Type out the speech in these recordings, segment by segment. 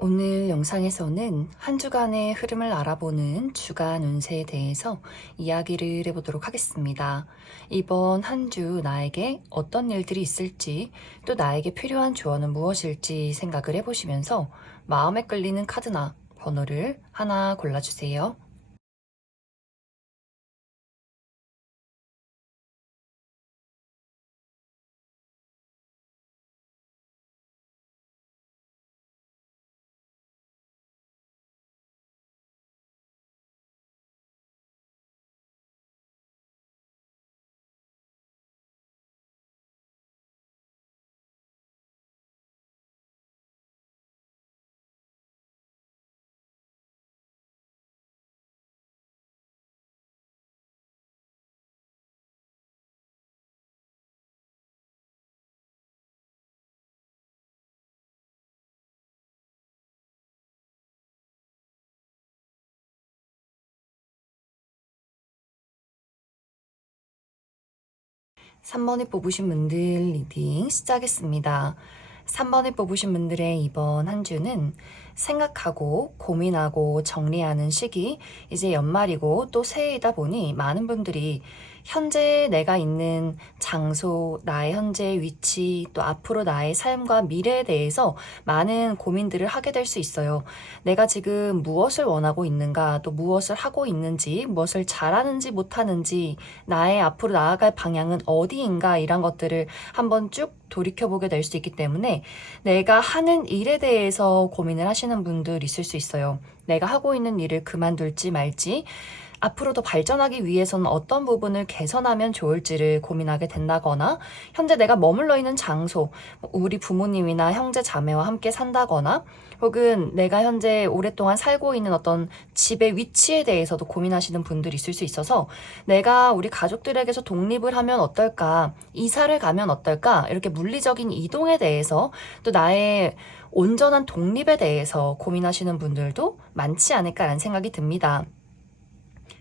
오늘 영상에서는 한 주간의 흐름을 알아보는 주간 운세에 대해서 이야기를 해보도록 하겠습니다. 이번 한 주 나에게 어떤 일들이 있을지, 또 나에게 필요한 조언은 무엇일지 생각을 해보시면서 마음에 끌리는 카드나 번호를 하나 골라주세요. 3번에 뽑으신 분들 리딩 시작하겠습니다. 3번에 뽑으신 분들의 이번 한 주는 생각하고 고민하고 정리하는 시기, 이제 연말이고 또 새해이다 보니 많은 분들이 현재 내가 있는 장소, 나의 현재 위치, 또 앞으로 나의 삶과 미래에 대해서 많은 고민들을 하게 될 수 있어요. 내가 지금 무엇을 원하고 있는가, 또 무엇을 하고 있는지, 무엇을 잘하는지 못하는지, 나의 앞으로 나아갈 방향은 어디인가, 이런 것들을 한번 쭉 돌이켜보게 될 수 있기 때문에 내가 하는 일에 대해서 고민을 하시는 분들 있을 수 있어요. 내가 하고 있는 일을 그만둘지 말지, 앞으로 더 발전하기 위해서는 어떤 부분을 개선하면 좋을지를 고민하게 된다거나, 현재 내가 머물러 있는 장소, 우리 부모님이나 형제 자매와 함께 산다거나, 혹은 내가 현재 오랫동안 살고 있는 어떤 집의 위치에 대해서도 고민하시는 분들이 있을 수 있어서, 내가 우리 가족들에게서 독립을 하면 어떨까, 이사를 가면 어떨까, 이렇게 물리적인 이동에 대해서, 또 나의 온전한 독립에 대해서 고민하시는 분들도 많지 않을까라는 생각이 듭니다.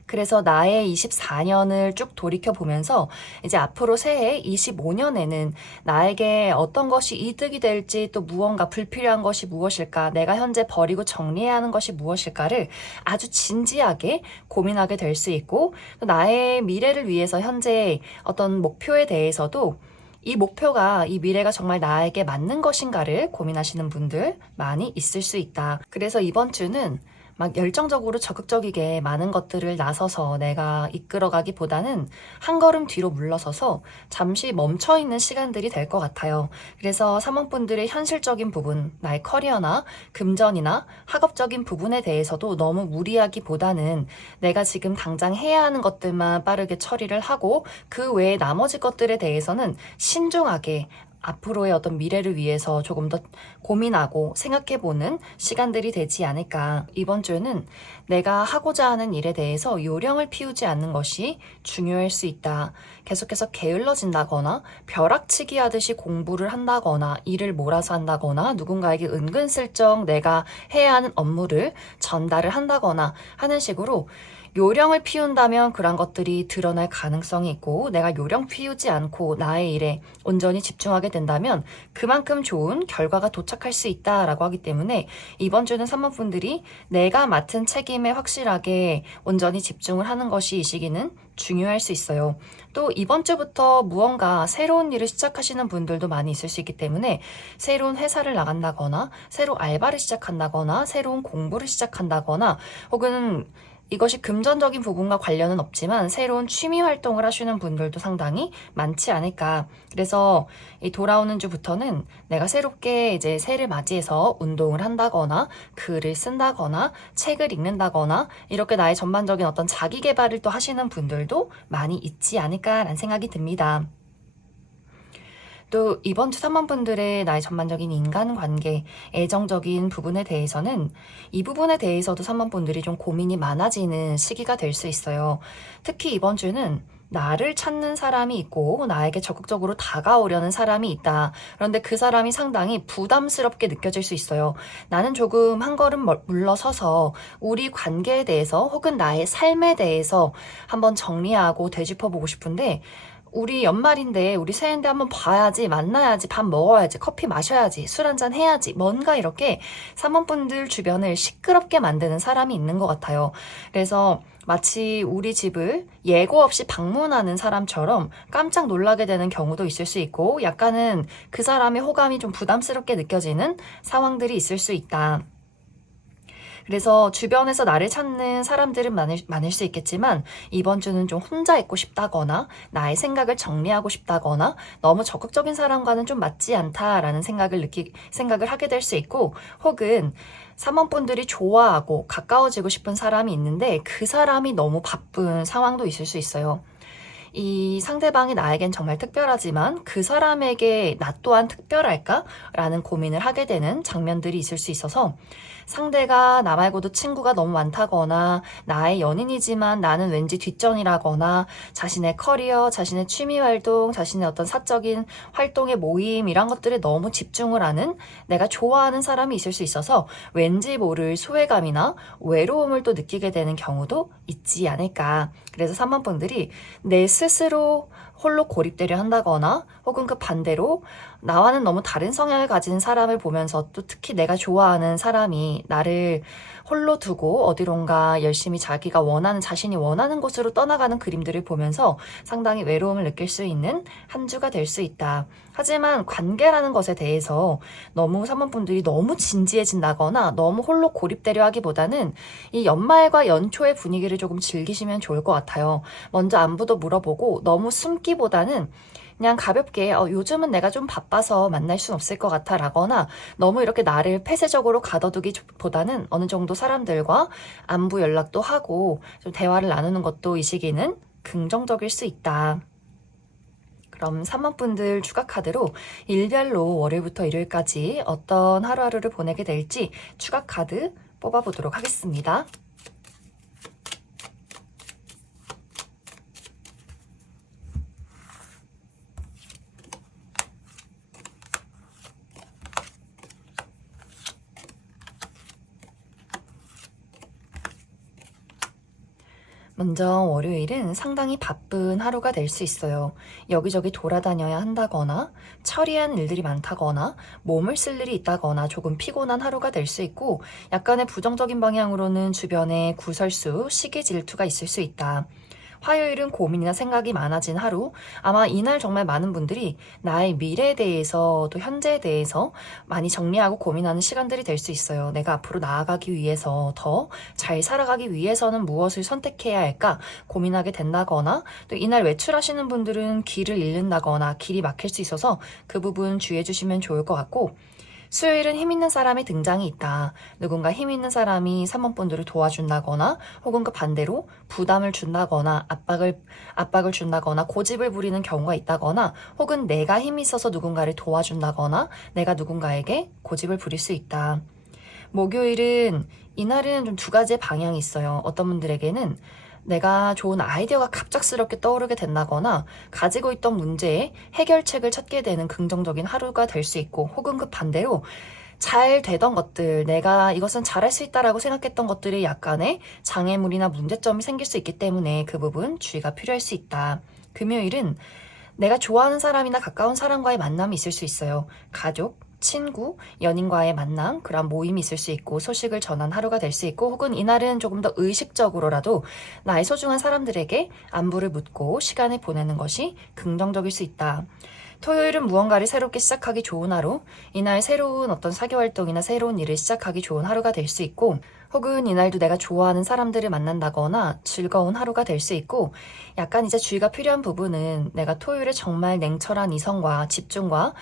그래서 나의 24년을 쭉 돌이켜 보면서 이제 앞으로 새해 25년에는 나에게 어떤 것이 이득이 될지, 또 무언가 불필요한 것이 무엇일까, 내가 현재 버리고 정리해야 하는 것이 무엇일까를 아주 진지하게 고민하게 될 수 있고, 또 나의 미래를 위해서 현재 어떤 목표에 대해서도 이 목표가, 이 미래가 정말 나에게 맞는 것인가를 고민하시는 분들 많이 있을 수 있다. 그래서 이번 주는 막 열정적으로 적극적이게 많은 것들을 나서서 내가 이끌어가기보다는 한 걸음 뒤로 물러서서 잠시 멈춰있는 시간들이 될 것 같아요. 그래서 사모분들의 현실적인 부분, 나의 커리어나 금전이나 학업적인 부분에 대해서도 너무 무리하기보다는 내가 지금 당장 해야 하는 것들만 빠르게 처리를 하고, 그 외에 나머지 것들에 대해서는 신중하게 앞으로의 어떤 미래를 위해서 조금 더 고민하고 생각해보는 시간들이 되지 않을까. 이번 주는 내가 하고자 하는 일에 대해서 요령을 피우지 않는 것이 중요할 수 있다. 계속해서 게을러진다거나 벼락치기 하듯이 공부를 한다거나 일을 몰아서 한다거나 누군가에게 은근슬쩍 내가 해야 하는 업무를 전달을 한다거나 하는 식으로 요령을 피운다면 그런 것들이 드러날 가능성이 있고, 내가 요령 피우지 않고 나의 일에 온전히 집중하게 된다면 그만큼 좋은 결과가 도착할 수 있다라고 하기 때문에, 이번 주는 사모분들이 내가 맡은 책임에 확실하게 온전히 집중을 하는 것이 이 시기는 중요할 수 있어요. 또 이번 주부터 무언가 새로운 일을 시작하시는 분들도 많이 있을 수 있기 때문에, 새로운 회사를 나간다거나 새로 알바를 시작한다거나 새로운 공부를 시작한다거나, 혹은 이것이 금전적인 부분과 관련은 없지만 새로운 취미 활동을 하시는 분들도 상당히 많지 않을까. 그래서 이 돌아오는 주부터는 내가 새롭게 이제 새해를 맞이해서 운동을 한다거나 글을 쓴다거나 책을 읽는다거나 이렇게 나의 전반적인 어떤 자기 개발을 또 하시는 분들도 많이 있지 않을까라는 생각이 듭니다. 또 이번 주 3번 분들의 나의 전반적인 인간관계, 애정적인 부분에 대해서는 이 부분에 대해서도 3번 분들이 좀 고민이 많아지는 시기가 될 수 있어요. 특히 이번 주는 나를 찾는 사람이 있고 나에게 적극적으로 다가오려는 사람이 있다. 그런데 그 사람이 상당히 부담스럽게 느껴질 수 있어요. 나는 조금 한 걸음 물러서서 우리 관계에 대해서 혹은 나의 삶에 대해서 한번 정리하고 되짚어보고 싶은데, 우리 연말인데, 우리 새해인데 한번 봐야지, 만나야지, 밥 먹어야지, 커피 마셔야지, 술 한잔 해야지, 뭔가 이렇게 사모분들 주변을 시끄럽게 만드는 사람이 있는 것 같아요. 그래서 마치 우리 집을 예고 없이 방문하는 사람처럼 깜짝 놀라게 되는 경우도 있을 수 있고, 약간은 그 사람의 호감이 좀 부담스럽게 느껴지는 상황들이 있을 수 있다. 그래서 주변에서 나를 찾는 사람들은 많을 수 있겠지만 이번 주는 좀 혼자 있고 싶다거나 나의 생각을 정리하고 싶다거나 너무 적극적인 사람과는 좀 맞지 않다라는 생각을 하게 될 수 있고, 혹은 사모분들이 좋아하고 가까워지고 싶은 사람이 있는데 그 사람이 너무 바쁜 상황도 있을 수 있어요. 이 상대방이 나에겐 정말 특별하지만 그 사람에게 나 또한 특별할까? 라는 고민을 하게 되는 장면들이 있을 수 있어서, 상대가 나 말고도 친구가 너무 많다거나 나의 연인이지만 나는 왠지 뒷전이라거나 자신의 커리어, 자신의 취미 활동, 자신의 어떤 사적인 활동의 모임 이런 것들에 너무 집중을 하는 내가 좋아하는 사람이 있을 수 있어서 왠지 모를 소외감이나 외로움을 또 느끼게 되는 경우도 있지 않을까. 그래서 3번분들이 내 스스로 홀로 고립되려 한다거나 혹은 그 반대로 나와는 너무 다른 성향을 가진 사람을 보면서 또 특히 내가 좋아하는 사람이 나를 홀로 두고 어디론가 열심히 자신이 원하는 곳으로 떠나가는 그림들을 보면서 상당히 외로움을 느낄 수 있는 한 주가 될 수 있다. 하지만 관계라는 것에 대해서 너무 사모분들이 너무 진지해진다거나 너무 홀로 고립되려 하기보다는 이 연말과 연초의 분위기를 조금 즐기시면 좋을 것 같아요. 먼저 안부도 물어보고 너무 숨기보다는 그냥 가볍게 요즘은 내가 좀 바빠서 만날 순 없을 것 같아 라거나 너무 이렇게 나를 폐쇄적으로 가둬두기보다는 어느 정도 사람들과 안부 연락도 하고 좀 대화를 나누는 것도 이 시기는 긍정적일 수 있다. 그럼 3번분들 추가 카드로 일별로 월요일부터 일요일까지 어떤 하루하루를 보내게 될지 추가 카드 뽑아보도록 하겠습니다. 먼저 월요일은 상당히 바쁜 하루가 될 수 있어요. 여기저기 돌아다녀야 한다거나 처리한 일들이 많다거나 몸을 쓸 일이 있다거나 조금 피곤한 하루가 될 수 있고, 약간의 부정적인 방향으로는 주변에 구설수, 시기 질투가 있을 수 있다. 화요일은 고민이나 생각이 많아진 하루. 아마 이날 정말 많은 분들이 나의 미래에 대해서 또 현재에 대해서 많이 정리하고 고민하는 시간들이 될 수 있어요. 내가 앞으로 나아가기 위해서 더 잘 살아가기 위해서는 무엇을 선택해야 할까 고민하게 된다거나, 또 이날 외출하시는 분들은 길을 잃는다거나 길이 막힐 수 있어서 그 부분 주의해 주시면 좋을 것 같고, 수요일은 힘 있는 사람의 등장이 있다. 누군가 힘 있는 사람이 사모분들을 도와준다거나 혹은 그 반대로 부담을 준다거나 압박을 준다거나 고집을 부리는 경우가 있다거나, 혹은 내가 힘이 있어서 누군가를 도와준다거나 내가 누군가에게 고집을 부릴 수 있다. 목요일은 이날은 좀 두 가지의 방향이 있어요. 어떤 분들에게는 내가 좋은 아이디어가 갑작스럽게 떠오르게 된다거나 가지고 있던 문제에 해결책을 찾게 되는 긍정적인 하루가 될 수 있고, 혹은 그 반대로 잘 되던 것들, 내가 이것은 잘할 수 있다라고 생각했던 것들이 약간의 장애물이나 문제점이 생길 수 있기 때문에 그 부분 주의가 필요할 수 있다. 금요일은 내가 좋아하는 사람이나 가까운 사람과의 만남이 있을 수 있어요. 가족, 친구, 연인과의 만남, 그런 모임이 있을 수 있고 소식을 전한 하루가 될 수 있고, 혹은 이날은 조금 더 의식적으로라도 나의 소중한 사람들에게 안부를 묻고 시간을 보내는 것이 긍정적일 수 있다. 토요일은 무언가를 새롭게 시작하기 좋은 하루, 이날 새로운 어떤 사교활동이나 새로운 일을 시작하기 좋은 하루가 될 수 있고, 혹은 이날도 내가 좋아하는 사람들을 만난다거나 즐거운 하루가 될 수 있고, 약간 이제 주의가 필요한 부분은 내가 토요일에 정말 냉철한 이성과 집중과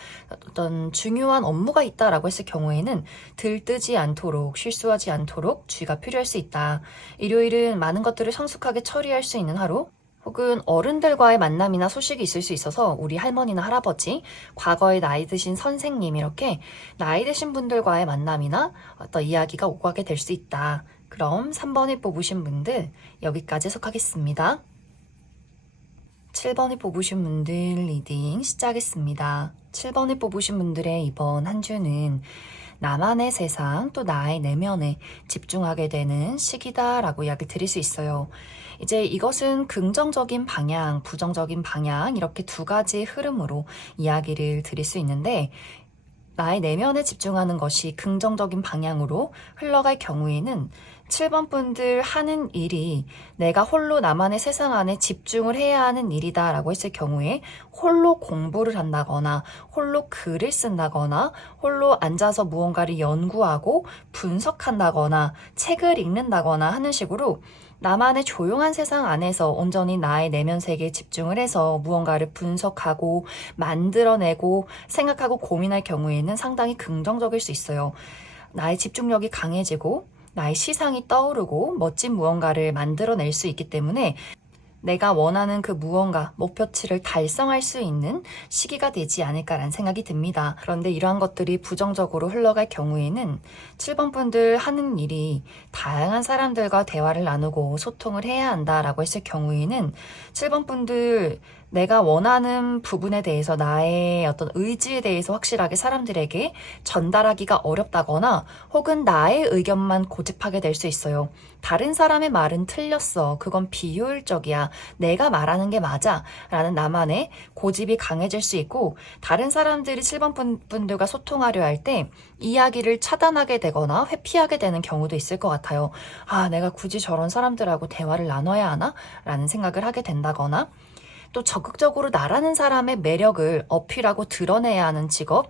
어떤 중요한 업무가 있다라고 했을 경우에는 들뜨지 않도록, 실수하지 않도록 주의가 필요할 수 있다. 일요일은 많은 것들을 성숙하게 처리할 수 있는 하루, 혹은 어른들과의 만남이나 소식이 있을 수 있어서 우리 할머니나 할아버지, 과거에 나이 드신 선생님, 이렇게 나이 드신 분들과의 만남이나 어떤 이야기가 오가게 될 수 있다. 그럼 3번을 뽑으신 분들 여기까지 해석하겠습니다. 7번을 뽑으신 분들 리딩 시작하겠습니다. 7번을 뽑으신 분들의 이번 한 주는 나만의 세상 또 나의 내면에 집중하게 되는 시기다라고 이야기 드릴 수 있어요. 이제 이것은 긍정적인 방향, 부정적인 방향 이렇게 두 가지 흐름으로 이야기를 드릴 수 있는데 나의 내면에 집중하는 것이 긍정적인 방향으로 흘러갈 경우에는 7번 분들 하는 일이 내가 홀로 나만의 세상 안에 집중을 해야 하는 일이다 라고 했을 경우에 홀로 공부를 한다거나 홀로 글을 쓴다거나 홀로 앉아서 무언가를 연구하고 분석한다거나 책을 읽는다거나 하는 식으로 나만의 조용한 세상 안에서 온전히 나의 내면 세계에 집중을 해서 무언가를 분석하고 만들어내고 생각하고 고민할 경우에는 상당히 긍정적일 수 있어요. 나의 집중력이 강해지고 나의 시상이 떠오르고 멋진 무언가를 만들어낼 수 있기 때문에 내가 원하는 그 무언가, 목표치를 달성할 수 있는 시기가 되지 않을까라는 생각이 듭니다. 그런데 이러한 것들이 부정적으로 흘러갈 경우에는 7번 분들 하는 일이 다양한 사람들과 대화를 나누고 소통을 해야 한다라고 했을 경우에는 7번 분들 내가 원하는 부분에 대해서 나의 어떤 의지에 대해서 확실하게 사람들에게 전달하기가 어렵다거나 혹은 나의 의견만 고집하게 될 수 있어요. 다른 사람의 말은 틀렸어. 그건 비효율적이야. 내가 말하는 게 맞아. 라는 나만의 고집이 강해질 수 있고 다른 사람들이 7번 분들과 소통하려 할 때 이야기를 차단하게 되거나 회피하게 되는 경우도 있을 것 같아요. 아, 내가 굳이 저런 사람들하고 대화를 나눠야 하나? 라는 생각을 하게 된다거나 또 적극적으로 나라는 사람의 매력을 어필하고 드러내야 하는 직업,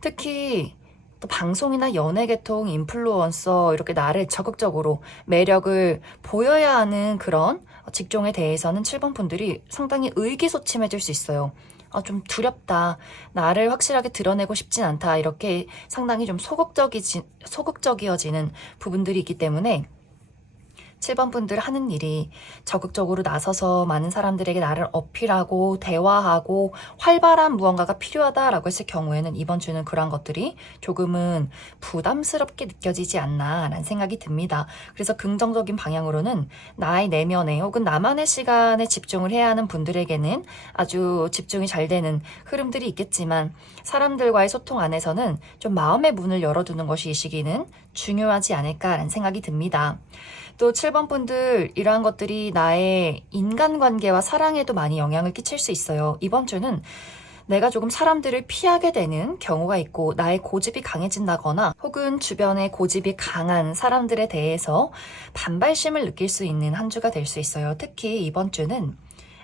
특히 또 방송이나 연예계통, 인플루언서 이렇게 나를 적극적으로 매력을 보여야 하는 그런 직종에 대해서는 7번 분들이 상당히 의기소침해질 수 있어요. 좀 두렵다. 나를 확실하게 드러내고 싶진 않다. 이렇게 상당히 좀 소극적이어지는 부분들이 있기 때문에 7번 분들 하는 일이 적극적으로 나서서 많은 사람들에게 나를 어필하고 대화하고 활발한 무언가가 필요하다라고 했을 경우에는 이번 주는 그러한 것들이 조금은 부담스럽게 느껴지지 않나라는 생각이 듭니다. 그래서 긍정적인 방향으로는 나의 내면에 혹은 나만의 시간에 집중을 해야 하는 분들에게는 아주 집중이 잘 되는 흐름들이 있겠지만 사람들과의 소통 안에서는 좀 마음의 문을 열어두는 것이 이 시기는 중요하지 않을까라는 생각이 듭니다. 또 7번 분들 이러한 것들이 나의 인간관계와 사랑에도 많이 영향을 끼칠 수 있어요. 이번 주는 내가 조금 사람들을 피하게 되는 경우가 있고 나의 고집이 강해진다거나 혹은 주변에 고집이 강한 사람들에 대해서 반발심을 느낄 수 있는 한 주가 될 수 있어요. 특히 이번 주는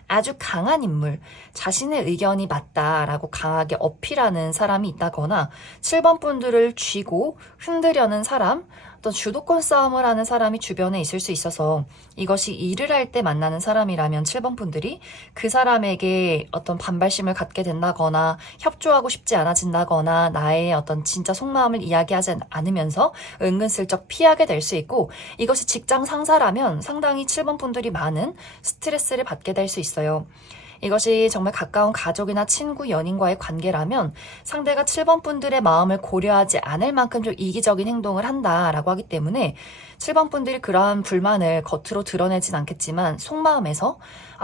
아주 강한 인물, 자신의 의견이 맞다라고 강하게 어필하는 사람이 있다거나 7번 분들을 쥐고 흔들려는 사람, 어떤 주도권 싸움을 하는 사람이 주변에 있을 수 있어서 이것이 일을 할 때 만나는 사람이라면 7번 분들이 그 사람에게 어떤 반발심을 갖게 된다거나 협조하고 싶지 않아진다거나 나의 어떤 진짜 속마음을 이야기하지 않으면서 은근슬쩍 피하게 될 수 있고 이것이 직장 상사라면 상당히 7번 분들이 많은 스트레스를 받게 될 수 있어요. 이것이 정말 가까운 가족이나 친구, 연인과의 관계라면 상대가 7번 분들의 마음을 고려하지 않을 만큼 좀 이기적인 행동을 한다라고 하기 때문에 7번 분들이 그러한 불만을 겉으로 드러내진 않겠지만 속마음에서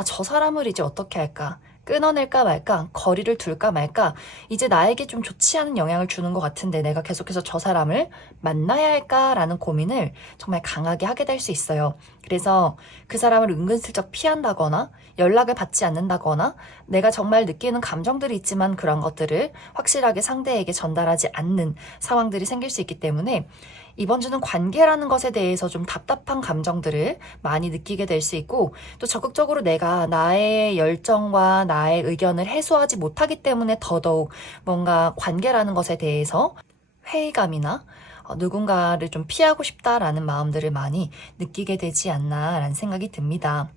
저 사람을 이제 어떻게 할까? 끊어낼까 말까? 거리를 둘까 말까? 이제 나에게 좀 좋지 않은 영향을 주는 것 같은데 내가 계속해서 저 사람을 만나야 할까라는 고민을 정말 강하게 하게 될 수 있어요. 그래서 그 사람을 은근슬쩍 피한다거나 연락을 받지 않는다거나 내가 정말 느끼는 감정들이 있지만 그런 것들을 확실하게 상대에게 전달하지 않는 상황들이 생길 수 있기 때문에 이번 주는 관계라는 것에 대해서 좀 답답한 감정들을 많이 느끼게 될 수 있고 또 적극적으로 내가 나의 열정과 나의 의견을 해소하지 못하기 때문에 더더욱 뭔가 관계라는 것에 대해서 회의감이나 누군가를 좀 피하고 싶다라는 마음들을 많이 느끼게 되지 않나라는 생각이 듭니다.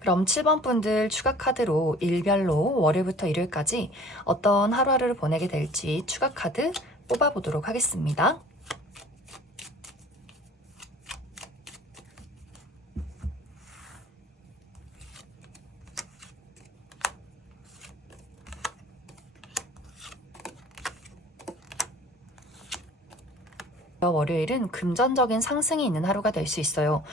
그럼 7번 분들 추가 카드로 일별로 월요일부터 일요일까지 어떤 하루하루를 보내게 될지 추가 카드 뽑아보도록 하겠습니다. 월요일은 금전적인 상승이 있는 하루가 될 수 있어요.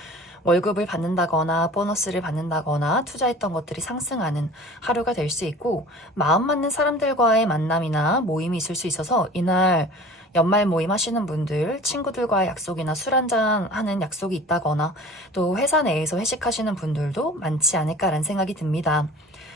월급을 받는다거나 보너스를 받는다거나 투자했던 것들이 상승하는 하루가 될 수 있고 마음 맞는 사람들과의 만남이나 모임이 있을 수 있어서 이날 연말 모임 하시는 분들, 친구들과의 약속이나 술 한잔 하는 약속이 있다거나 또 회사 내에서 회식하시는 분들도 많지 않을까라는 생각이 듭니다.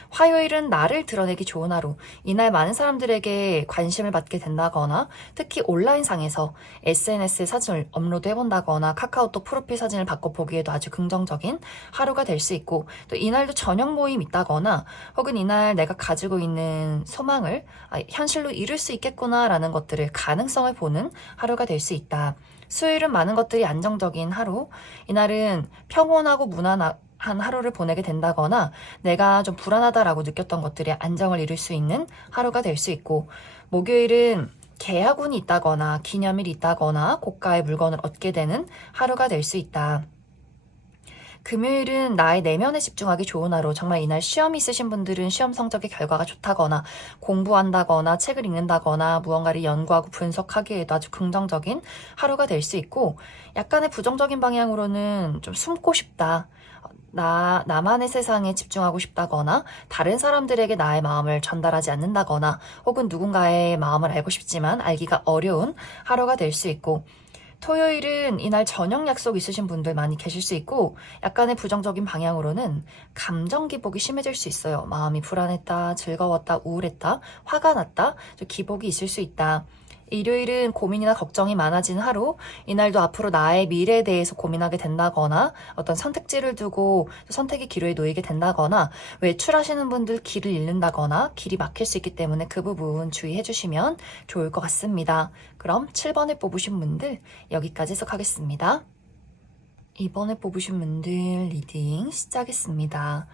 화요일은 나를 드러내기 좋은 하루. 이날 많은 사람들에게 관심을 받게 된다거나 특히 온라인상에서 SNS에 사진을 업로드해본다거나 카카오톡 프로필 사진을 받고 보기에도 아주 긍정적인 하루가 될 수 있고 또 이날도 저녁 모임 있다거나 혹은 이날 내가 가지고 있는 소망을 현실로 이룰 수 있겠구나라는 것들을 가능성을 보는 하루가 될 수 있다. 수요일은 많은 것들이 안정적인 하루. 이날은 평온하고 무난한 하루를 보내게 된다거나 내가 좀 불안하다라고 느꼈던 것들이 안정을 이룰 수 있는 하루가 될 수 있고 목요일은 계약운이 있다거나 기념일이 있다거나 고가의 물건을 얻게 되는 하루가 될 수 있다. 금요일은 나의 내면에 집중하기 좋은 하루. 정말 이날 시험이 있으신 분들은 시험 성적의 결과가 좋다거나 공부한다거나 책을 읽는다거나 무언가를 연구하고 분석하기에도 아주 긍정적인 하루가 될 수 있고 약간의 부정적인 방향으로는 좀 숨고 싶다. 나만의 세상에 집중하고 싶다거나 다른 사람들에게 나의 마음을 전달하지 않는다거나 혹은 누군가의 마음을 알고 싶지만 알기가 어려운 하루가 될 수 있고 토요일은 이날 저녁 약속 있으신 분들 많이 계실 수 있고 약간의 부정적인 방향으로는 감정 기복이 심해질 수 있어요. 마음이 불안했다, 즐거웠다, 우울했다, 화가 났다, 기복이 있을 수 있다. 일요일은 고민이나 걱정이 많아지는 하루, 이날도 앞으로 나의 미래에 대해서 고민하게 된다거나 어떤 선택지를 두고 선택의 기로에 놓이게 된다거나 외출하시는 분들 길을 잃는다거나 길이 막힐 수 있기 때문에 그 부분 주의해 주시면 좋을 것 같습니다. 그럼 7번을 뽑으신 분들 여기까지 해석하겠습니다. 2번을 뽑으신 분들 리딩 시작했습니다.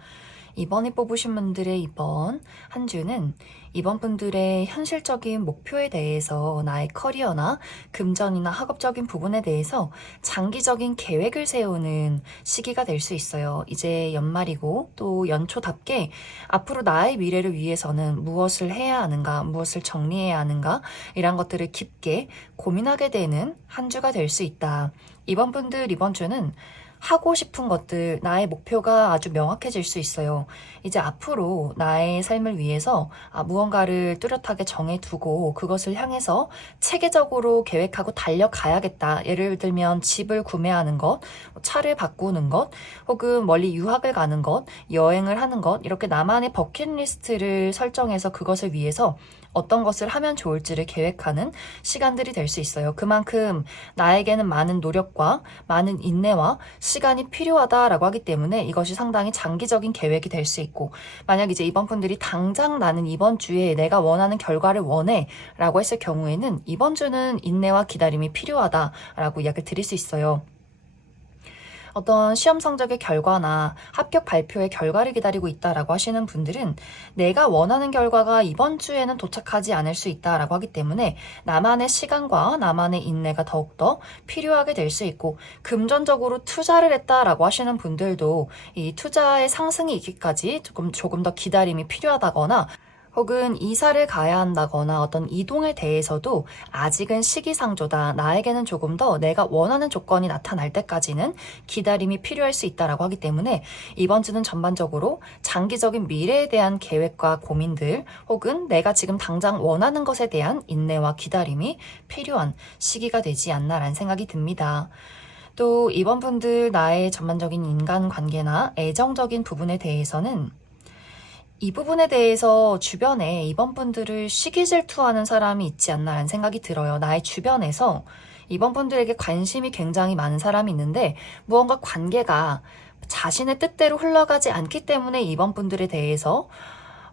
2번을 뽑으신 분들의 이번 한 주는 이번 분들의 현실적인 목표에 대해서 나의 커리어나 금전이나 학업적인 부분에 대해서 장기적인 계획을 세우는 시기가 될 수 있어요. 이제 연말이고 또 연초답게 앞으로 나의 미래를 위해서는 무엇을 해야 하는가, 무엇을 정리해야 하는가 이런 것들을 깊게 고민하게 되는 한 주가 될 수 있다. 이번 분들 이번 주는 하고 싶은 것들, 나의 목표가 아주 명확해질 수 있어요. 이제 앞으로 나의 삶을 위해서 무언가를 뚜렷하게 정해두고 그것을 향해서 체계적으로 계획하고 달려가야겠다. 예를 들면 집을 구매하는 것, 차를 바꾸는 것, 혹은 멀리 유학을 가는 것, 여행을 하는 것, 이렇게 나만의 버킷리스트를 설정해서 그것을 위해서 어떤 것을 하면 좋을지를 계획하는 시간들이 될 수 있어요. 그만큼 나에게는 많은 노력과 많은 인내와 시간이 필요하다라고 하기 때문에 이것이 상당히 장기적인 계획이 될 수 있고 만약 이제 이번 분들이 당장 나는 이번 주에 내가 원하는 결과를 원해 라고 했을 경우에는 이번 주는 인내와 기다림이 필요하다라고 이야기를 드릴 수 있어요. 어떤 시험 성적의 결과나 합격 발표의 결과를 기다리고 있다라고 하시는 분들은 내가 원하는 결과가 이번 주에는 도착하지 않을 수 있다라고 하기 때문에 나만의 시간과 나만의 인내가 더욱더 필요하게 될 수 있고 금전적으로 투자를 했다라고 하시는 분들도 이 투자의 상승이 있기까지 조금 더 기다림이 필요하다거나 혹은 이사를 가야 한다거나 어떤 이동에 대해서도 아직은 시기상조다. 나에게는 조금 더 내가 원하는 조건이 나타날 때까지는 기다림이 필요할 수 있다라고 하기 때문에 이번 주는 전반적으로 장기적인 미래에 대한 계획과 고민들 혹은 내가 지금 당장 원하는 것에 대한 인내와 기다림이 필요한 시기가 되지 않나라는 생각이 듭니다. 또 이번 분들 나의 전반적인 인간관계나 애정적인 부분에 대해서는 이 부분에 대해서 주변에 이번 분들을 시기 질투하는 사람이 있지 않나라는 생각이 들어요. 나의 주변에서 이번 분들에게 관심이 굉장히 많은 사람이 있는데 무언가 관계가 자신의 뜻대로 흘러가지 않기 때문에 이번 분들에 대해서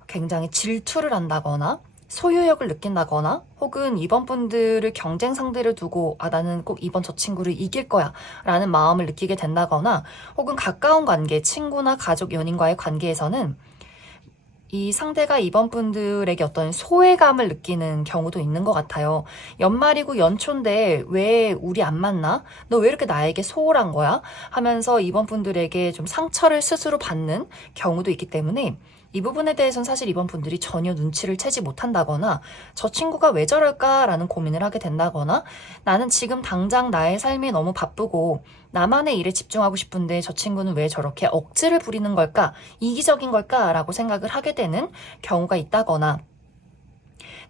굉장히 질투를 한다거나 소유욕을 느낀다거나 혹은 이번 분들을 경쟁 상대를 두고 나는 꼭 이번 저 친구를 이길 거야 라는 마음을 느끼게 된다거나 혹은 가까운 관계, 친구나 가족, 연인과의 관계에서는 이 상대가 이번 분들에게 어떤 소외감을 느끼는 경우도 있는 것 같아요. 연말이고 연초인데 왜 우리 안 만나? 너 왜 이렇게 나에게 소홀한 거야? 하면서 이번 분들에게 좀 상처를 스스로 받는 경우도 있기 때문에 이 부분에 대해서는 사실 이번 분들이 전혀 눈치를 채지 못한다거나 저 친구가 왜 저럴까라는 고민을 하게 된다거나 나는 지금 당장 나의 삶이 너무 바쁘고 나만의 일에 집중하고 싶은데 저 친구는 왜 저렇게 억지를 부리는 걸까? 이기적인 걸까? 라고 생각을 하게 되는 경우가 있다거나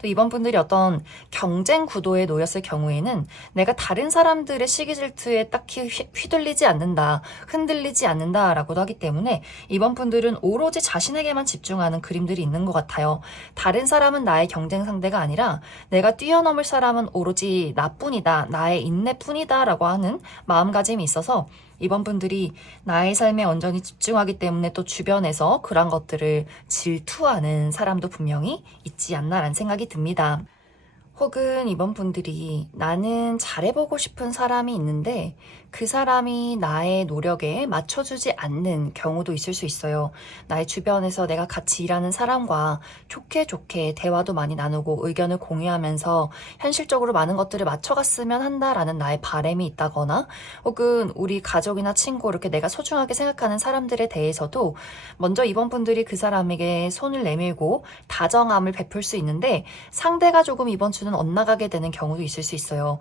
또 이번 분들이 어떤 경쟁 구도에 놓였을 경우에는 내가 다른 사람들의 시기 질투에 딱히 휘둘리지 않는다, 흔들리지 않는다라고도 하기 때문에 이번 분들은 오로지 자신에게만 집중하는 그림들이 있는 것 같아요. 다른 사람은 나의 경쟁 상대가 아니라 내가 뛰어넘을 사람은 오로지 나뿐이다, 나의 인내뿐이다 라고 하는 마음가짐이 있어서 이번 분들이 나의 삶에 온전히 집중하기 때문에 또 주변에서 그런 것들을 질투하는 사람도 분명히 있지 않나라는 생각이 듭니다. 혹은 이번 분들이 나는 잘해보고 싶은 사람이 있는데 그 사람이 나의 노력에 맞춰주지 않는 경우도 있을 수 있어요. 나의 주변에서 내가 같이 일하는 사람과 좋게 대화도 많이 나누고 의견을 공유하면서 현실적으로 많은 것들을 맞춰갔으면 한다라는 나의 바람이 있다거나 혹은 우리 가족이나 친구 이렇게 내가 소중하게 생각하는 사람들에 대해서도 먼저 이번 분들이 그 사람에게 손을 내밀고 다정함을 베풀 수 있는데 상대가 조금 이번 주는 엇나가게 되는 경우도 있을 수 있어요.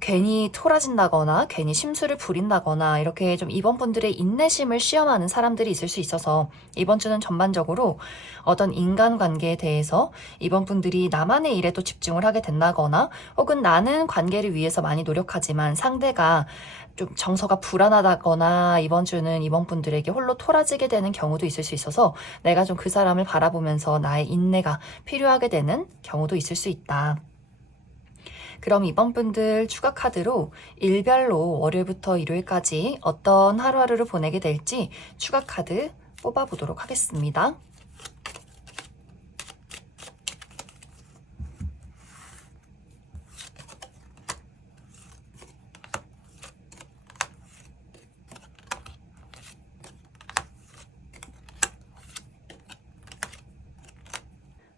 괜히 토라진다거나 괜히 심술을 부린다거나 이렇게 좀 이번 분들의 인내심을 시험하는 사람들이 있을 수 있어서 이번 주는 전반적으로 어떤 인간관계에 대해서 이번 분들이 나만의 일에 또 집중을 하게 된다거나 혹은 나는 관계를 위해서 많이 노력하지만 상대가 좀 정서가 불안하다거나 이번 주는 이번 분들에게 홀로 토라지게 되는 경우도 있을 수 있어서 내가 좀 그 사람을 바라보면서 나의 인내가 필요하게 되는 경우도 있을 수 있다. 그럼 이번 분들 추가 카드로 일별로 월요일부터 일요일까지 어떤 하루하루를 보내게 될지 추가 카드 뽑아보도록 하겠습니다.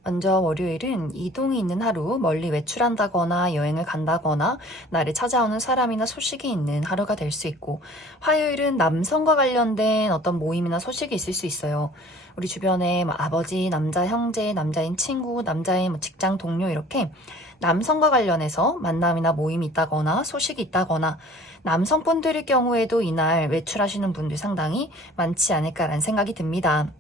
먼저 월요일은 이동이 있는 하루, 멀리 외출한다거나 여행을 간다거나 나를 찾아오는 사람이나 소식이 있는 하루가 될 수 있고, 화요일은 남성과 관련된 어떤 모임이나 소식이 있을 수 있어요. 우리 주변에 아버지, 남자 형제, 남자인 친구, 남자인 직장 동료 이렇게 남성과 관련해서 만남이나 모임이 있다거나 소식이 있다거나 남성분들의 경우에도 이날 외출하시는 분들 상당히 많지 않을까라는 생각이 듭니다.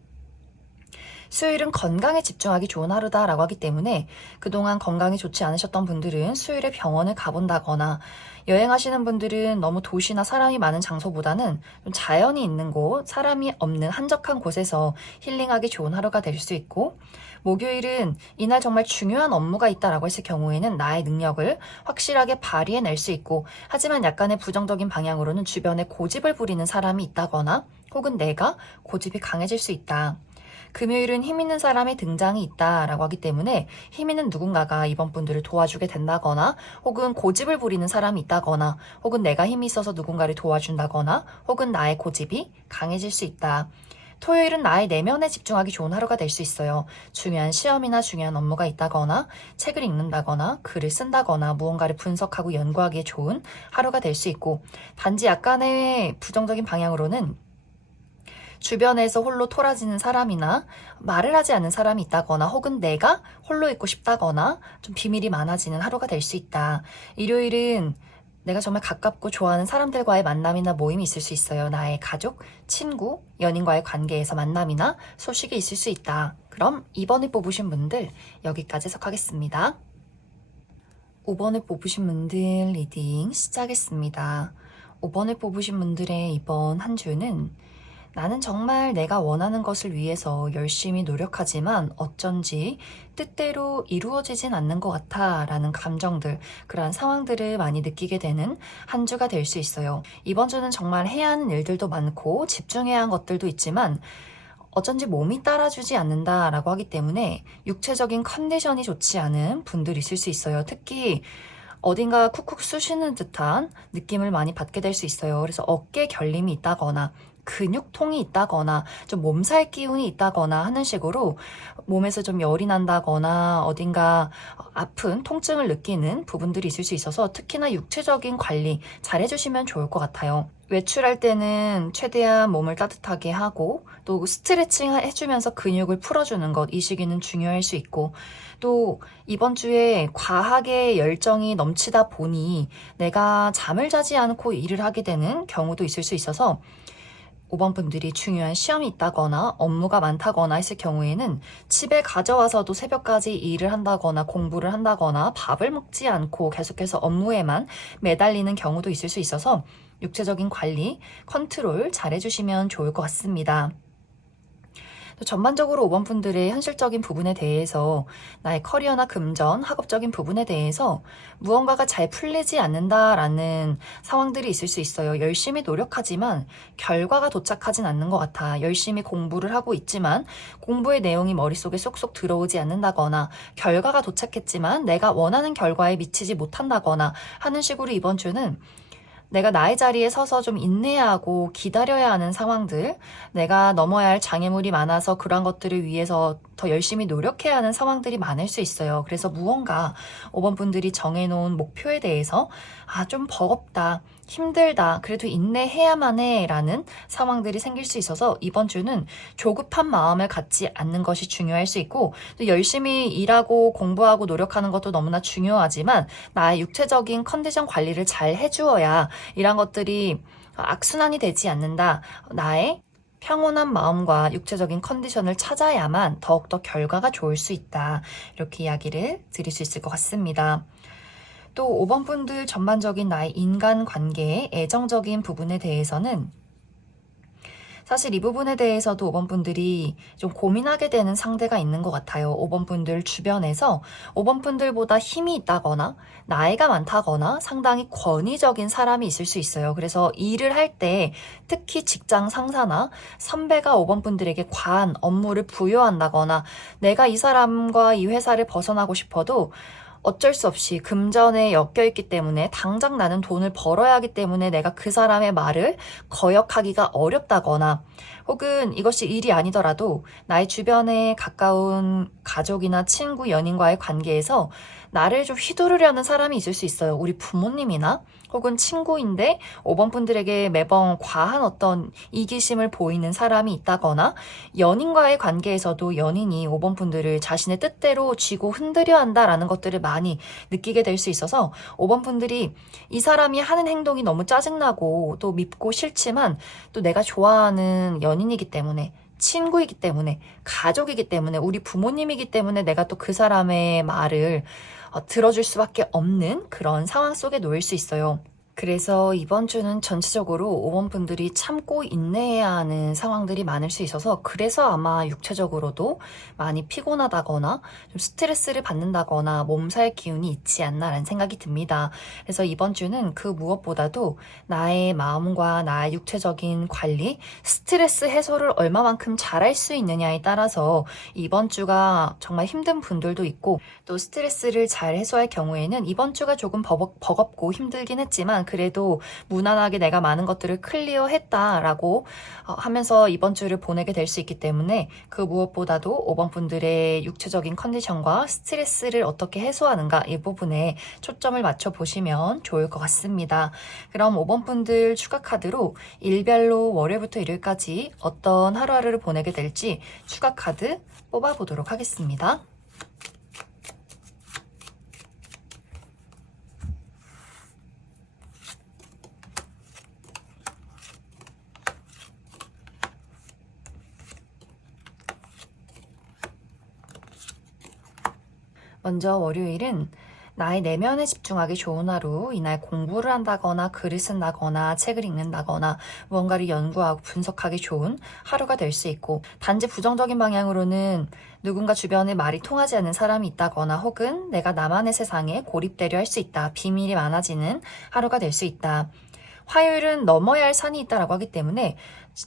수요일은 건강에 집중하기 좋은 하루다라고 하기 때문에 그동안 건강이 좋지 않으셨던 분들은 수요일에 병원을 가본다거나 여행하시는 분들은 너무 도시나 사람이 많은 장소보다는 좀 자연이 있는 곳, 사람이 없는 한적한 곳에서 힐링하기 좋은 하루가 될 수 있고 목요일은 이날 정말 중요한 업무가 있다라고 했을 경우에는 나의 능력을 확실하게 발휘해낼 수 있고 하지만 약간의 부정적인 방향으로는 주변에 고집을 부리는 사람이 있다거나 혹은 내가 고집이 강해질 수 있다. 금요일은 힘 있는 사람의 등장이 있다라고 하기 때문에 힘 있는 누군가가 이번 분들을 도와주게 된다거나 혹은 고집을 부리는 사람이 있다거나 혹은 내가 힘이 있어서 누군가를 도와준다거나 혹은 나의 고집이 강해질 수 있다. 토요일은 나의 내면에 집중하기 좋은 하루가 될 수 있어요. 중요한 시험이나 중요한 업무가 있다거나 책을 읽는다거나 글을 쓴다거나 무언가를 분석하고 연구하기에 좋은 하루가 될 수 있고 단지 약간의 부정적인 방향으로는 주변에서 홀로 토라지는 사람이나 말을 하지 않는 사람이 있다거나 혹은 내가 홀로 있고 싶다거나 좀 비밀이 많아지는 하루가 될 수 있다. 일요일은 내가 정말 가깝고 좋아하는 사람들과의 만남이나 모임이 있을 수 있어요. 나의 가족, 친구, 연인과의 관계에서 만남이나 소식이 있을 수 있다. 그럼 2번을 뽑으신 분들 여기까지 해석하겠습니다. 5번을 뽑으신 분들 리딩 시작하겠습니다. 5번을 뽑으신 분들의 이번 한 주는 나는 정말 내가 원하는 것을 위해서 열심히 노력하지만 어쩐지 뜻대로 이루어지진 않는 것 같아 라는 감정들, 그러한 상황들을 많이 느끼게 되는 한 주가 될 수 있어요. 이번 주는 정말 해야 하는 일들도 많고 집중해야 하는 것들도 있지만 어쩐지 몸이 따라주지 않는다라고 하기 때문에 육체적인 컨디션이 좋지 않은 분들이 있을 수 있어요. 특히 어딘가 쿡쿡 쑤시는 듯한 느낌을 많이 받게 될 수 있어요. 그래서 어깨 결림이 있다거나 근육통이 있다거나 좀 몸살 기운이 있다거나 하는 식으로 몸에서 좀 열이 난다거나 어딘가 아픈 통증을 느끼는 부분들이 있을 수 있어서 특히나 육체적인 관리 잘 해주시면 좋을 것 같아요. 외출할 때는 최대한 몸을 따뜻하게 하고 또 스트레칭 해주면서 근육을 풀어주는 것, 이 시기는 중요할 수 있고 또 이번 주에 과하게 열정이 넘치다 보니 내가 잠을 자지 않고 일을 하게 되는 경우도 있을 수 있어서 5번 분들이 중요한 시험이 있다거나 업무가 많다거나 했을 경우에는 집에 가져와서도 새벽까지 일을 한다거나 공부를 한다거나 밥을 먹지 않고 계속해서 업무에만 매달리는 경우도 있을 수 있어서 육체적인 관리, 컨트롤 잘 해주시면 좋을 것 같습니다. 또 전반적으로 5번 분들의 현실적인 부분에 대해서 나의 커리어나 금전, 학업적인 부분에 대해서 무언가가 잘 풀리지 않는다라는 상황들이 있을 수 있어요. 열심히 노력하지만 결과가 도착하진 않는 것 같아. 열심히 공부를 하고 있지만 공부의 내용이 머릿속에 쏙쏙 들어오지 않는다거나 결과가 도착했지만 내가 원하는 결과에 미치지 못한다거나 하는 식으로 이번 주는 내가 나의 자리에 서서 좀 인내해야 하고 기다려야 하는 상황들, 내가 넘어야 할 장애물이 많아서 그러한 것들을 위해서 더 열심히 노력해야 하는 상황들이 많을 수 있어요. 그래서 무언가 5번 분들이 정해놓은 목표에 대해서 좀 버겁다, 힘들다, 그래도 인내해야만 해 라는 상황들이 생길 수 있어서 이번 주는 조급한 마음을 갖지 않는 것이 중요할 수 있고, 또 열심히 일하고 공부하고 노력하는 것도 너무나 중요하지만 나의 육체적인 컨디션 관리를 잘 해주어야 이런 것들이 악순환이 되지 않는다. 나의 평온한 마음과 육체적인 컨디션을 찾아야만 더욱더 결과가 좋을 수 있다. 이렇게 이야기를 드릴 수 있을 것 같습니다. 또 5번 분들 전반적인 나의 인간관계의 애정적인 부분에 대해서는 사실 이 부분에 대해서도 5번 분들이 좀 고민하게 되는 상대가 있는 것 같아요. 5번 분들 주변에서 5번 분들보다 힘이 있다거나 나이가 많다거나 상당히 권위적인 사람이 있을 수 있어요. 그래서 일을 할 때 특히 직장 상사나 선배가 5번 분들에게 과한 업무를 부여한다거나 내가 이 사람과 이 회사를 벗어나고 싶어도 어쩔 수 없이 금전에 엮여있기 때문에 당장 나는 돈을 벌어야 하기 때문에 내가 그 사람의 말을 거역하기가 어렵다거나, 혹은 이것이 일이 아니더라도 나의 주변에 가까운 가족이나 친구, 연인과의 관계에서 나를 좀 휘두르려는 사람이 있을 수 있어요. 우리 부모님이나 혹은 친구인데 5번 분들에게 매번 과한 어떤 이기심을 보이는 사람이 있다거나, 연인과의 관계에서도 연인이 5번 분들을 자신의 뜻대로 쥐고 흔들려 한다라는 것들을 많이 느끼게 될 수 있어서 5번 분들이 이 사람이 하는 행동이 너무 짜증나고 또 밉고 싫지만 또 내가 좋아하는 연인이기 때문에, 친구이기 때문에, 가족이기 때문에, 우리 부모님이기 때문에 내가 또 그 사람의 말을 들어줄 수밖에 없는 그런 상황 속에 놓일 수 있어요. 그래서 이번 주는 전체적으로 5번 분들이 참고 인내해야 하는 상황들이 많을 수 있어서, 그래서 아마 육체적으로도 많이 피곤하다거나 좀 스트레스를 받는다거나 몸살 기운이 있지 않나라는 생각이 듭니다. 그래서 이번 주는 그 무엇보다도 나의 마음과 나의 육체적인 관리, 스트레스 해소를 얼마만큼 잘할 수 있느냐에 따라서 이번 주가 정말 힘든 분들도 있고, 또 스트레스를 잘 해소할 경우에는 이번 주가 조금 버겁고 힘들긴 했지만 그래도 무난하게 내가 많은 것들을 클리어했다라고 하면서 이번 주를 보내게 될 수 있기 때문에, 그 무엇보다도 5번 분들의 육체적인 컨디션과 스트레스를 어떻게 해소하는가 이 부분에 초점을 맞춰 보시면 좋을 것 같습니다. 그럼 5번 분들 추가 카드로 일별로 월요일부터 일요일까지 어떤 하루하루를 보내게 될지 추가 카드 뽑아보도록 하겠습니다. 먼저 월요일은 나의 내면에 집중하기 좋은 하루, 이날 공부를 한다거나 글을 쓴다거나 책을 읽는다거나 무언가를 연구하고 분석하기 좋은 하루가 될 수 있고, 단지 부정적인 방향으로는 누군가 주변에 말이 통하지 않는 사람이 있다거나 혹은 내가 나만의 세상에 고립되려 할 수 있다, 비밀이 많아지는 하루가 될 수 있다. 화요일은 넘어야 할 산이 있다라고 하기 때문에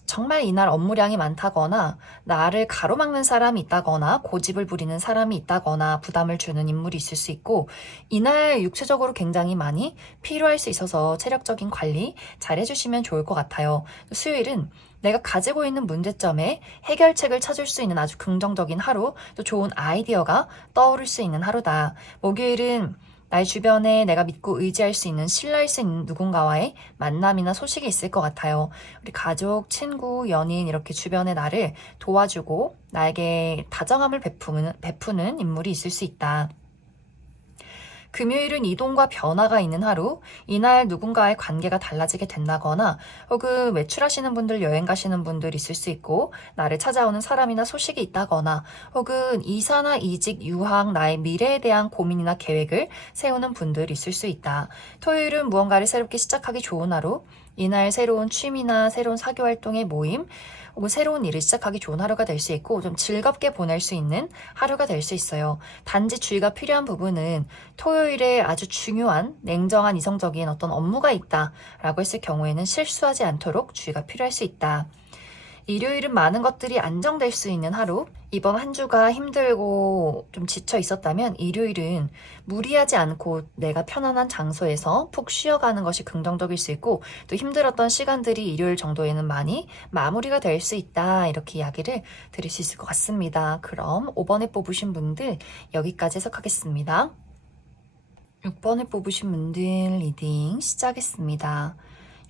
정말 이날 업무량이 많다거나 나를 가로막는 사람이 있다거나 고집을 부리는 사람이 있다거나 부담을 주는 인물이 있을 수 있고, 이날 육체적으로 굉장히 많이 필요할 수 있어서 체력적인 관리 잘 해주시면 좋을 것 같아요. 수요일은 내가 가지고 있는 문제점에 해결책을 찾을 수 있는 아주 긍정적인 하루, 또 좋은 아이디어가 떠오를 수 있는 하루다. 목요일은 나의 주변에 내가 믿고 의지할 수 있는, 신뢰할 수 있는 누군가와의 만남이나 소식이 있을 것 같아요. 우리 가족, 친구, 연인 이렇게 주변에 나를 도와주고 나에게 다정함을 베푸는 인물이 있을 수 있다. 금요일은 이동과 변화가 있는 하루, 이날 누군가의 관계가 달라지게 된다거나 혹은 외출하시는 분들, 여행 가시는 분들 있을 수 있고 나를 찾아오는 사람이나 소식이 있다거나 혹은 이사나 이직, 유학, 나의 미래에 대한 고민이나 계획을 세우는 분들 있을 수 있다. 토요일은 무언가를 새롭게 시작하기 좋은 하루, 이날 새로운 취미나 새로운 사교 활동의 모임 혹은 새로운 일을 시작하기 좋은 하루가 될 수 있고 좀 즐겁게 보낼 수 있는 하루가 될 수 있어요. 단지 주의가 필요한 부분은 토요일에 아주 중요한 냉정한 이성적인 어떤 업무가 있다라고 했을 경우에는 실수하지 않도록 주의가 필요할 수 있다. 일요일은 많은 것들이 안정될 수 있는 하루. 이번 한 주가 힘들고 좀 지쳐 있었다면 일요일은 무리하지 않고 내가 편안한 장소에서 푹 쉬어가는 것이 긍정적일 수 있고 또 힘들었던 시간들이 일요일 정도에는 많이 마무리가 될 수 있다. 이렇게 이야기를 드릴 수 있을 것 같습니다. 그럼 5번에 뽑으신 분들 여기까지 해석하겠습니다. 6번에 뽑으신 분들 리딩 시작하겠습니다.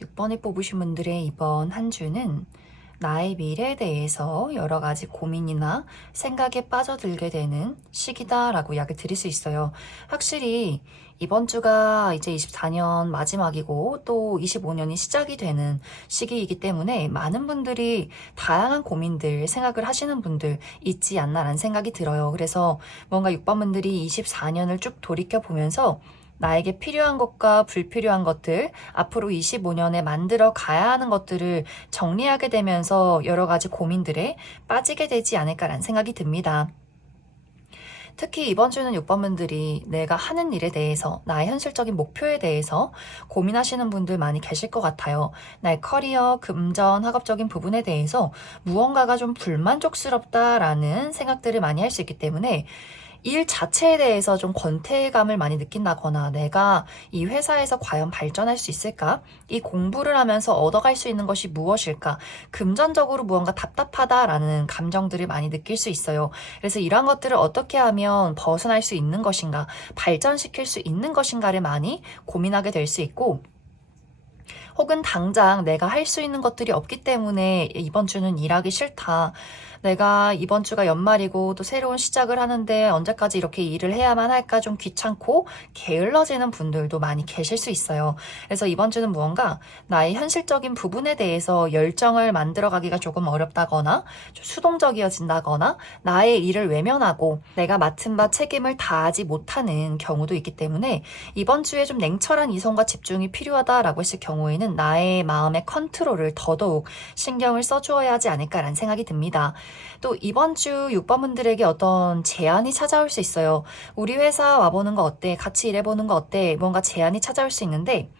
6번에 뽑으신 분들의 이번 한 주는 나의 미래에 대해서 여러 가지 고민이나 생각에 빠져들게 되는 시기다라고 이야기 드릴 수 있어요. 확실히 이번 주가 이제 24년 마지막이고 또 25년이 시작이 되는 시기이기 때문에 많은 분들이 다양한 고민들, 생각을 하시는 분들 있지 않나라는 생각이 들어요. 그래서 뭔가 6번 분들이 24년을 쭉 돌이켜 보면서 나에게 필요한 것과 불필요한 것들, 앞으로 25년에 만들어 가야 하는 것들을 정리하게 되면서 여러 가지 고민들에 빠지게 되지 않을까라는 생각이 듭니다. 특히 이번 주는 6번분들이 내가 하는 일에 대해서, 나의 현실적인 목표에 대해서 고민하시는 분들 많이 계실 것 같아요. 나의 커리어, 금전, 학업적인 부분에 대해서 무언가가 좀 불만족스럽다라는 생각들을 많이 할 수 있기 때문에 일 자체에 대해서 좀 권태감을 많이 느낀다거나 내가 이 회사에서 과연 발전할 수 있을까? 이 공부를 하면서 얻어갈 수 있는 것이 무엇일까? 금전적으로 무언가 답답하다라는 감정들을 많이 느낄 수 있어요. 그래서 이러한 것들을 어떻게 하면 벗어날 수 있는 것인가? 발전시킬 수 있는 것인가를 많이 고민하게 될 수 있고 혹은 당장 내가 할 수 있는 것들이 없기 때문에 이번 주는 일하기 싫다. 내가 이번 주가 연말이고 또 새로운 시작을 하는데 언제까지 이렇게 일을 해야만 할까 좀 귀찮고 게을러지는 분들도 많이 계실 수 있어요. 그래서 이번 주는 무언가 나의 현실적인 부분에 대해서 열정을 만들어가기가 조금 어렵다거나 좀 수동적이어진다거나 나의 일을 외면하고 내가 맡은 바 책임을 다하지 못하는 경우도 있기 때문에 이번 주에 좀 냉철한 이성과 집중이 필요하다라고 했을 경우에는 나의 마음의 컨트롤을 더더욱 신경을 써주어야 하지 않을까라는 생각이 듭니다. 또 이번 주 6번분들에게 어떤 제안이 찾아올 수 있어요. 우리 회사 와보는 거 어때? 같이 일해보는 거 어때? 뭔가 제안이 찾아올 수 있는데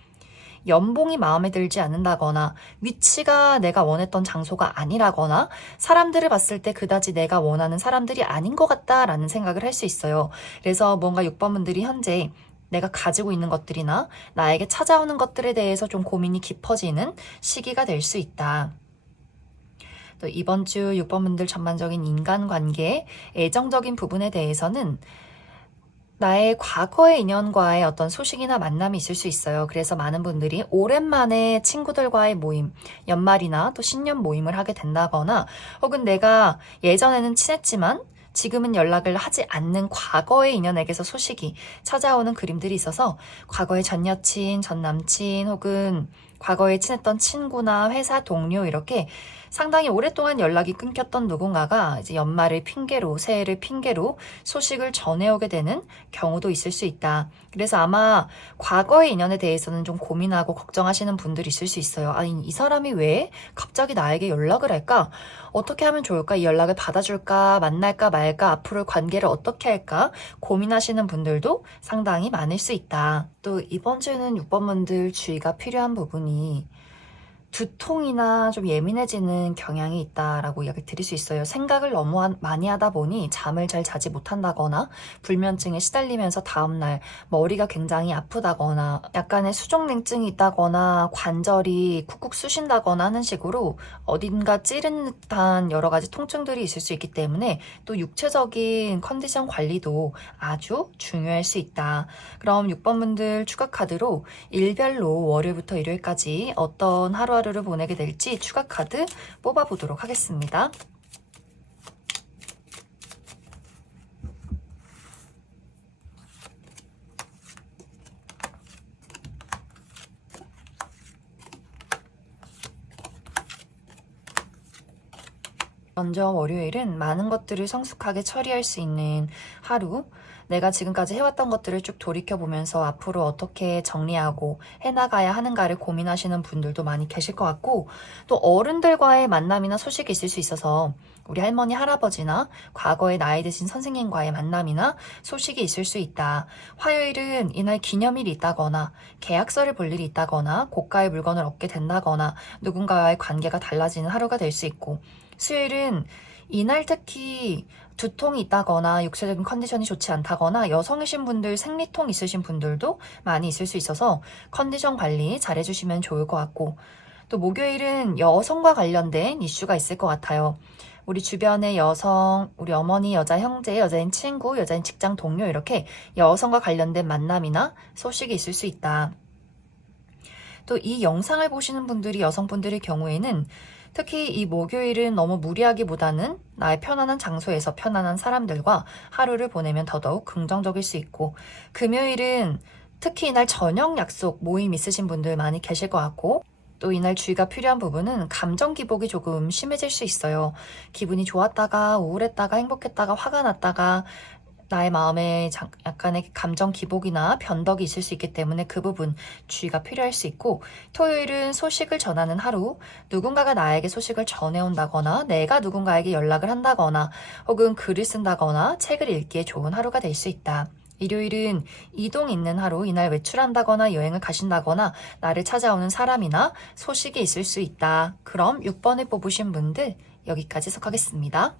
연봉이 마음에 들지 않는다거나 위치가 내가 원했던 장소가 아니라거나 사람들을 봤을 때 그다지 내가 원하는 사람들이 아닌 것 같다라는 생각을 할 수 있어요. 그래서 뭔가 6번분들이 현재 내가 가지고 있는 것들이나 나에게 찾아오는 것들에 대해서 좀 고민이 깊어지는 시기가 될 수 있다. 또 이번 주 6번분들 전반적인 인간관계, 애정적인 부분에 대해서는 나의 과거의 인연과의 어떤 소식이나 만남이 있을 수 있어요. 그래서 많은 분들이 오랜만에 친구들과의 모임, 연말이나 또 신년 모임을 하게 된다거나 혹은 내가 예전에는 친했지만 지금은 연락을 하지 않는 과거의 인연에게서 소식이 찾아오는 그림들이 있어서 과거의 전 여친, 전 남친 혹은 과거에 친했던 친구나 회사 동료 이렇게 상당히 오랫동안 연락이 끊겼던 누군가가 이제 연말을 핑계로, 새해를 핑계로 소식을 전해오게 되는 경우도 있을 수 있다. 그래서 아마 과거의 인연에 대해서는 좀 고민하고 걱정하시는 분들이 있을 수 있어요. 아니, 이 사람이 왜 갑자기 나에게 연락을 할까? 어떻게 하면 좋을까? 이 연락을 받아줄까? 만날까 말까? 앞으로 관계를 어떻게 할까? 고민하시는 분들도 상당히 많을 수 있다. 또 이번 주는 6번분들 주의가 필요한 부분이 두통이나 좀 예민해지는 경향이 있다라고 이야기 드릴 수 있어요. 생각을 너무 많이 하다 보니 잠을 잘 자지 못한다거나 불면증에 시달리면서 다음날 머리가 굉장히 아프다거나 약간의 수족냉증이 있다거나 관절이 쿡쿡 쑤신다거나 하는 식으로 어딘가 찌르는 듯한 여러 가지 통증들이 있을 수 있기 때문에 또 육체적인 컨디션 관리도 아주 중요할 수 있다. 그럼 6번분들 추가 카드로 일별로 월요일부터 일요일까지 어떤 하루를 보내게 될지 추가 카드 뽑아보도록 하겠습니다. 먼저 월요일은 많은 것들을 성숙하게 처리할 수 있는 하루, 내가 지금까지 해왔던 것들을 쭉 돌이켜보면서 앞으로 어떻게 정리하고 해나가야 하는가를 고민하시는 분들도 많이 계실 것 같고, 또 어른들과의 만남이나 소식이 있을 수 있어서 우리 할머니, 할아버지나 과거에 나이 드신 선생님과의 만남이나 소식이 있을 수 있다. 화요일은 이날 기념일이 있다거나 계약서를 볼 일이 있다거나 고가의 물건을 얻게 된다거나 누군가와의 관계가 달라지는 하루가 될 수 있고, 수요일은 이날 특히 두통이 있다거나 육체적인 컨디션이 좋지 않다거나 여성이신 분들, 생리통 있으신 분들도 많이 있을 수 있어서 컨디션 관리 잘 해주시면 좋을 것 같고, 또 목요일은 여성과 관련된 이슈가 있을 것 같아요. 우리 주변의 여성, 우리 어머니, 여자 형제, 여자인 친구, 여자인 직장 동료 이렇게 여성과 관련된 만남이나 소식이 있을 수 있다. 또 이 영상을 보시는 분들이 여성분들의 경우에는 특히 이 목요일은 너무 무리하기보다는 나의 편안한 장소에서 편안한 사람들과 하루를 보내면 더더욱 긍정적일 수 있고, 금요일은 특히 이날 저녁 약속 모임 있으신 분들 많이 계실 것 같고, 또 이날 주의가 필요한 부분은 감정 기복이 조금 심해질 수 있어요. 기분이 좋았다가 우울했다가 행복했다가 화가 났다가 나의 마음에 약간의 감정 기복이나 변덕이 있을 수 있기 때문에 그 부분 주의가 필요할 수 있고, 토요일은 소식을 전하는 하루, 누군가가 나에게 소식을 전해온다거나 내가 누군가에게 연락을 한다거나 혹은 글을 쓴다거나 책을 읽기에 좋은 하루가 될 수 있다. 일요일은 이동 있는 하루, 이날 외출한다거나 여행을 가신다거나 나를 찾아오는 사람이나 소식이 있을 수 있다. 그럼 6번을 뽑으신 분들 여기까지 해석하겠습니다.